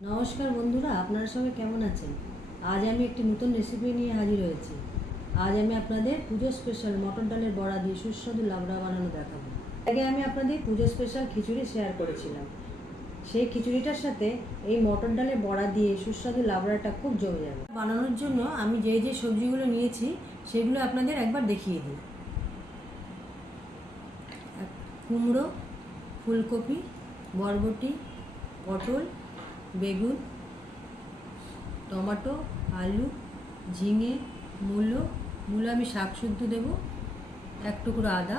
নমস্কার বন্ধুরা, আপনারা সবাই কেমন আছেন? আজ আমি একটি নতুন রেসিপি নিয়ে হাজির হয়েছি। আজ আমি আপনাদের পুজো স্পেশাল মটর ডালের বড়া দিয়ে সুস্বাদু লাবড়া বানানো দেখাবো। আগে আমি আপনাদের পুজো স্পেশাল খিচুড়ি শেয়ার করেছিলাম। সেই খিচুড়িটার সাথে এই মটর ডালের বড়া দিয়ে সুস্বাদু লাবড়াটা খুব জমে যাবে। বানানোর জন্য আমি যে সবজিগুলো নিয়েছি সেগুলো আপনাদের একবার দেখিয়ে দিই। কুমড়ো, ফুলকপি, বরবটি, পটল, বেগুন, টমেটো, আলু, ঝিঙে, মূলো আমি শাকসুদ্ধ দেবো, এক টুকরো আদা,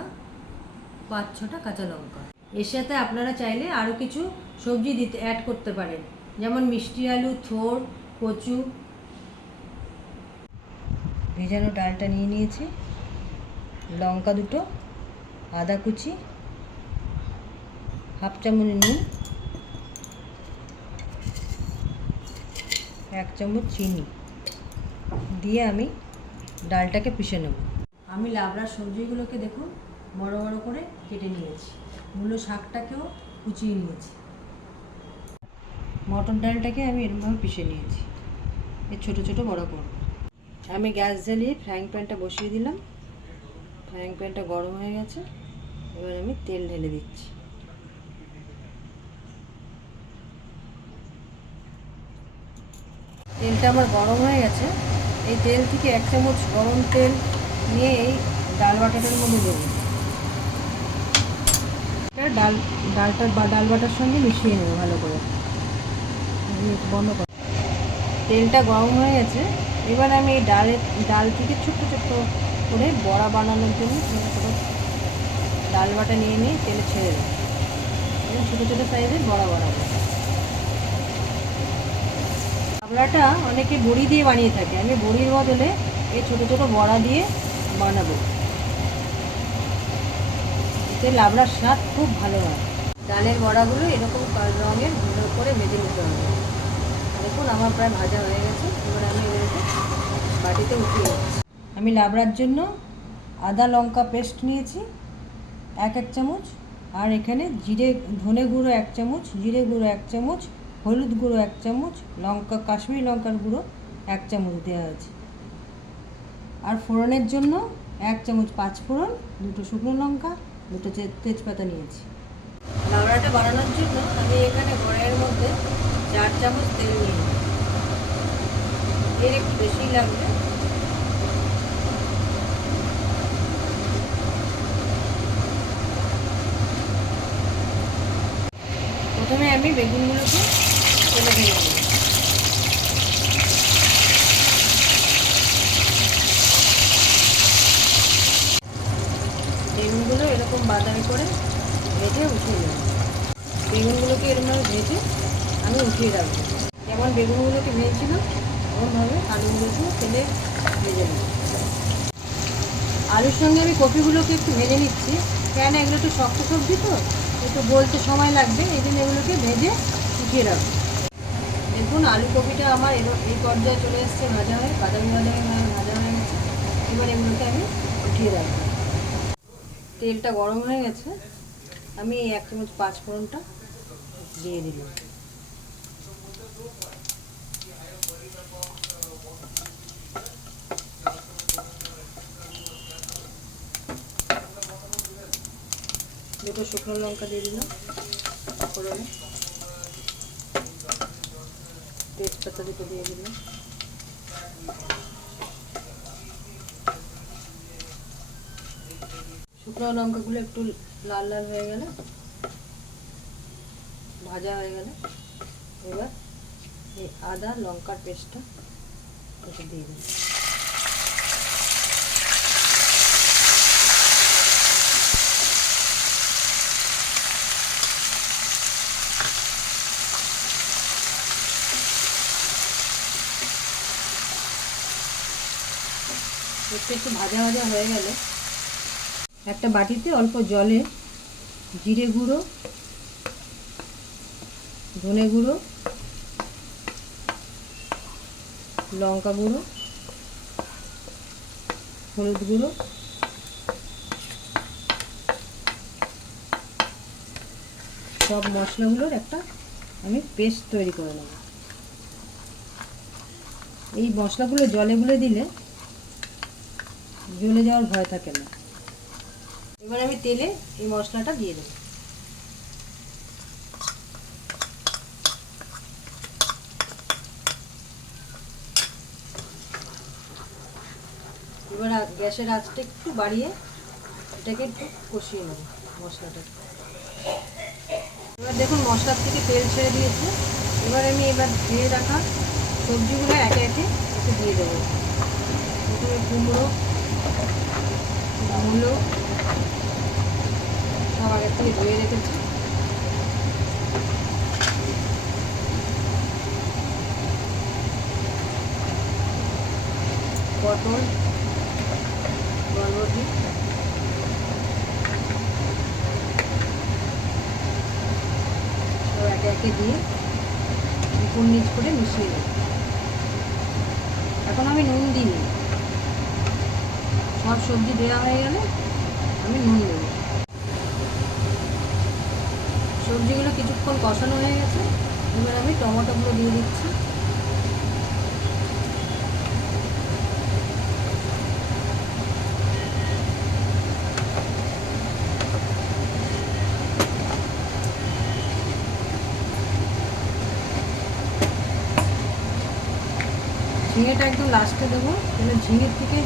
5-6টা কাঁচা লঙ্কা। এর সাথে আপনারা চাইলে আরও কিছু সবজি অ্যাড করতে পারেন, যেমন মিষ্টি আলু, থোড়, কচু। ভেজানো ডালটা নিয়ে নিয়েছি, লঙ্কা দুটো, আদা কুচি, হাফ চামচ নুন, 1 চামচ চিনি দিয়ে আমি ডালটাকে পিষে নেব। আমি লাবড়ার সবজিগুলোকে দেখুন বড় বড় করে কেটে নিয়েছি, মূলো শাকটাকেও কুচিয়ে নিয়েছি, মটর ডালটাকে আমি এরকমভাবে পিষে নিয়েছি, এই ছোটো ছোটো বড় করব। আমি গ্যাস জ্বালিয়ে ফ্রাইং প্যানটা বসিয়ে দিলাম। ফ্রাইং প্যানটা গরম হয়ে গেছে, এবার আমি তেল ঢেলে দিচ্ছি। তেলটা আমার গরম হয়ে গেছে। এই তেল থেকে 1 চামচ গরম তেল নিয়ে এই ডাল বাটাটার মধ্যে দেবো। ডাল বাটার সঙ্গে মিশিয়ে নেবো ভালো করে। বন্ধ করে তেলটা গরম হয়ে গেছে। এবার আমি এই ডাল থেকে ছোট্ট ছোট্ট করে বড়া বানানোর জন্য ছোটো ডাল বাটা নিয়ে তেলে ছেড়ে দেবো। ছোটো ছোটো সাইজের বড়া বানাবো। লাবড়াটা অনেকে বড়ি দিয়ে বানিয়ে থাকে, আমি বড়ির বদলে এই ছোটো ছোটো বড়া দিয়ে বানাবো। এতে লাবড়ার স্বাদ খুব ভালো হয়। ডালের বড়াগুলো এরকম রঙের ভালো করে ভেজে নিতে হবে। দেখুন আমার প্রায় ভাজা হয়ে গেছে। এবার আমি এগুলোকে বাটিতে উঠিয়ে নিচ্ছি। আমি লাবড়ার জন্য আদা লঙ্কা পেস্ট নিয়েছি 1 চামচ, আর এখানে ধনে গুঁড়ো 1 চামচ, জিরে গুঁড়ো 1 চামচ, হলুদ গুঁড়ো 1 চামচ, কাশ্মীরি লঙ্কার গুঁড়ো 1 চামচ দেওয়া আছে। আর ফোড়নের জন্য 1 চামচ 5 ফোড়ন, 2টো শুকনো লঙ্কা, 2টো তেজপাতা নিয়েছি। লাবড়াটা বানানোর জন্য আমি এখানে কড়াইয়ের মধ্যে 4 চামচ তেল নিয়েছি। এর একটু বেশিই লাগবে। প্রথমে আমি বেগুনগুলোকে তেলে ভেজে নেব। বেগুনগুলো এরকম বাদামি করে ভেজে উঠিয়ে নেব। বেগুনগুলোকে এরকমভাবে ভেজে আমি উঠিয়ে রাখবো। যেমন বেগুনগুলোকে ভেজেছিলাম ওরকমভাবে আলুগুলোকেও তেলে ভেজে নেব। আলুর সঙ্গে আমি কপিগুলোকে একটু ভেজে নিচ্ছি, কেন এগুলো একটু শক্ত সবজি তো একটু বলতে সময় লাগবে, এই জন্য এগুলোকে ভেজে উঠিয়ে রাখবো। দেখুন আলু কপিটা আমার এই পর্যায়ে চলে এসছে, ভাজা হয়ে বাদামি ভাজা হয়ে গেছে। এবার এগুলোকে আমি উঠিয়ে রাখবো। তেলটা গরম হয়ে গেছে, আমি 1 চামচ 5 ফোড়নটা দিয়ে দিলাম। দুটো শুকনো লঙ্কা দিয়ে দিলাম ফোড়নে, তেজপাতা দুটো দিয়ে দিলাম। শুকনো লঙ্কাগুলো একটু লাল লাল হয়ে গেলে, ভাজা হয়ে গেলে, এবার এই আদা লঙ্কার পেস্টটা ওকে দিয়ে দিলাম। একটু ভাজা ভাজা হয়ে গেলে একটা বাটিতে অল্প জলে জিরে গুঁড়ো, ধনে গুঁড়ো, লঙ্কা গুঁড়ো, হলুদ গুঁড়ো, সব মশলাগুলোর একটা আমি পেস্ট তৈরি করে নেব। এই মশলাগুলো জলে গুলে দিলে জ্বলে যাওয়ার ভয় থাকে না। এবার আমি তেলে এই মশলাটা দিয়ে দেবো। এবার গ্যাসের আঁচটা একটু বাড়িয়ে এটাকে একটু কষিয়ে নেব মশলাটা। এবার দেখুন মশলার থেকে তেল ছেড়ে দিয়েছে। এবার আমি ধুয়ে রাখা সবজিগুলো একে একে একটু দিয়ে দেবো। প্রথমে কুমড়ো, মূলো সব আগের থেকে ধুয়ে রেখেছি। পটল, বরবটি, সব একে একে দিয়ে উপর নিচ করে মিশিয়ে দেব। এখন আমি নুন দিইনি, সব সবজি দেওয়া হয়ে গেলে আমি নুন দেব। সবজিগুলো কিছুক্ষণ কষানো হয়ে গেছে। এবার আমি টমেটোগুলো দিয়ে দিচ্ছি। ঝিঙেটা একদম লাস্টে দেবো, তাহলে ঝিঙের থেকে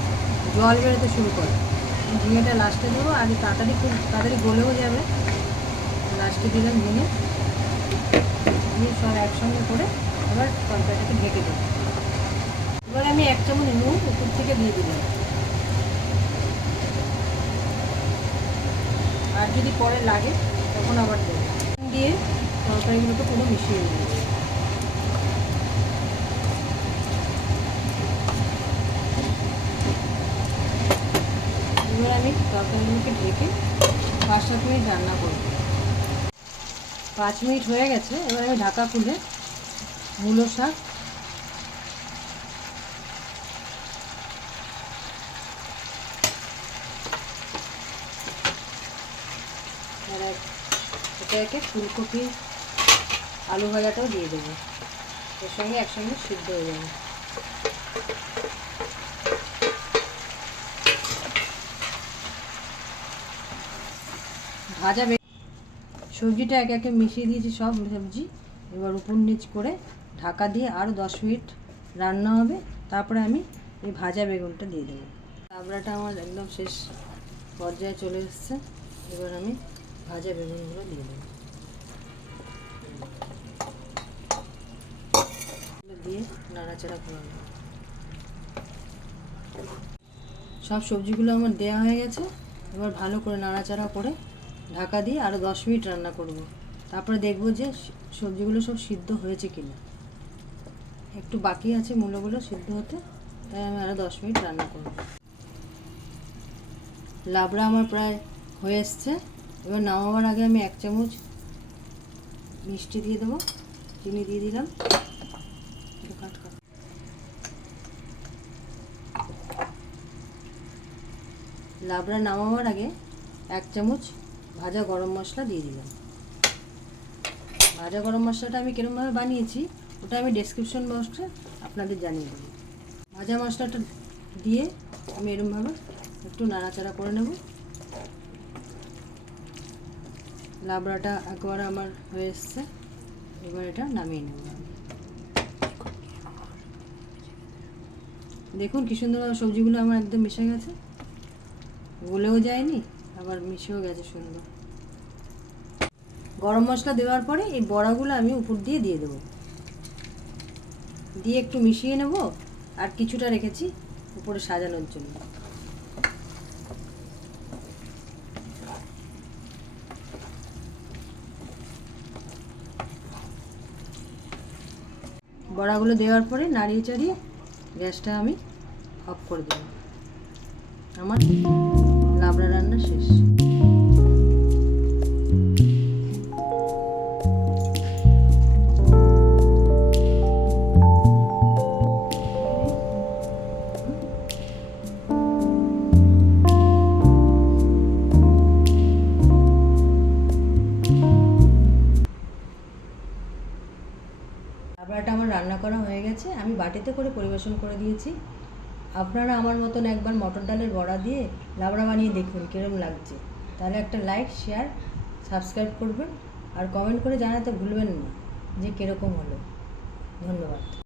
জল বেরোতে শুরু করে। ঝিঙেটা লাস্টে দেবো, আর খুব তাড়াতাড়ি গলেও যাবে। লাস্টে দিলাম ঝিঙে, দিয়ে সব একসঙ্গে করে এবার তরকারিটাকে ঢেকে দেবো। এবার আমি 1 চামচ নুন উপর থেকে দিয়ে দিলাম, আর যদি পরে লাগে তখন আবার দেবো। দিয়ে তরকারিগুলোকে পুরো মিশিয়ে নেব। এবার আমি তরকারিগুলোকে ঢেকে 5-7 মিনিট রান্না করব। 5 মিনিট হয়ে গেছে। এবার আমি ঢাকা খুলে মূলো শাক, আর একে ফুলকপি আলু ভাজাটাও দিয়ে দেবো। এর সঙ্গে একসঙ্গে সিদ্ধ হয়ে যাবে। ভাজা সবজিটা একে একে মিশিয়ে দিয়েছি সব সবজি। এবার উপর নিচ করে ঢাকা দিয়ে আরও 10 মিনিট রান্না হবে। তারপরে আমি এই ভাজা বেগুনটা দিয়ে দেবো। লাবড়াটা আমার একদম শেষ পর্যায়ে চলে এসছে। এবার আমি ভাজা বেগুনগুলো দিয়ে দেবো, দিয়ে নাড়াচাড়া করে নেব। সব সবজিগুলো আমার দেওয়া হয়ে গেছে। এবার ভালো করে নাড়াচাড়া করে ঢাকা দিয়ে আরও 10 মিনিট রান্না করব। তারপরে দেখব যে সবজিগুলো সব সিদ্ধ হয়েছে কিনা। একটু বাকি আছে মূলোগুলো সিদ্ধ হতে, তাই আমি আরও 10 মিনিট রান্না করব। লাবড়া আমার প্রায় হয়ে এসছে। এবার নামাবার আগে আমি 1 চামচ মিষ্টি দিয়ে দেবো, চিনি দিয়ে দিলাম। লাবড়া নামাবার আগে 1 চামচ ভাজা গরম মশলা দিয়ে দিলাম। ভাজা গরম মশলাটা আমি কীরকমভাবে বানিয়েছি ওটা আমি ডেসক্রিপশন বক্সে আপনাদের জানিয়ে দেবো। ভাজা মশলাটা দিয়ে আমি এরকমভাবে একটু নাড়াচাড়া করে নেব। লাবড়াটা একবার আমার হয়ে এসছে। এবার এটা নামিয়ে নেব। দেখুন কি সুন্দরভাবে সবজিগুলো আমার একদম মিশে গেছে, গলেও যায়নি, আবার মিশেও গেছে সুন্দর। গরম মশলা দেওয়ার পরে এই বড়াগুলো আমি উপর দিয়ে দেবো, দিয়ে একটু মিশিয়ে নেব। আর কিছুটা রেখেছি উপরে সাজানোর জন্য। বড়াগুলো দেওয়ার পরে নাড়িয়ে চাড়িয়ে গ্যাসটা আমি অফ করে দেব। আমার লাবড়া রান্না শেষ। লাবড়াটা আমার রান্না করা হয়ে গেছে, আমি বাটিতে করে পরিবেশন করে দিয়েছি। আপনারা আমার মতন একবার মটর ডালের বড়া দিয়ে লাবড়া বানিয়ে দেখুন কীরকম লাগছে। তাহলে একটা লাইক, শেয়ার, সাবস্ক্রাইব করবেন আর কমেন্ট করে জানাতে ভুলবেন না যে কীরকম হলো। ধন্যবাদ।